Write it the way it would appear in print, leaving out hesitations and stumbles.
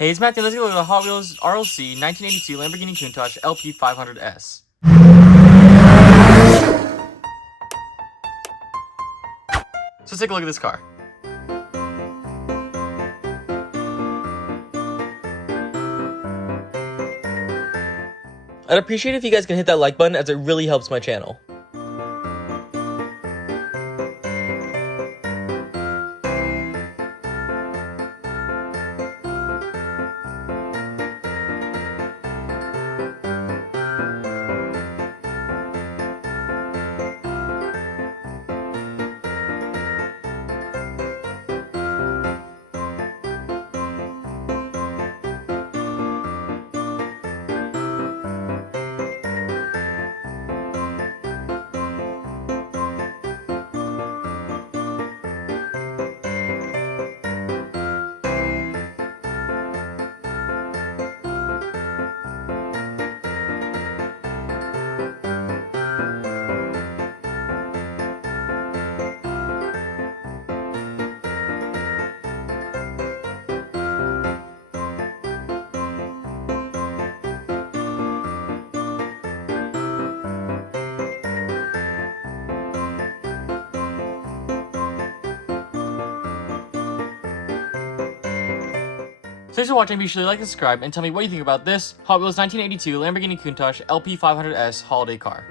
Hey, it's Matthew. Let's go to the Hot Wheels RLC 1982 Lamborghini Countach LP 500S. So let's take a look at this car. I'd appreciate it if you guys can hit that like button, as it really helps my channel. Thanks for watching. Be sure to like and subscribe and tell me what you think about this Hot Wheels 1982 Lamborghini Countach LP 500S holiday car.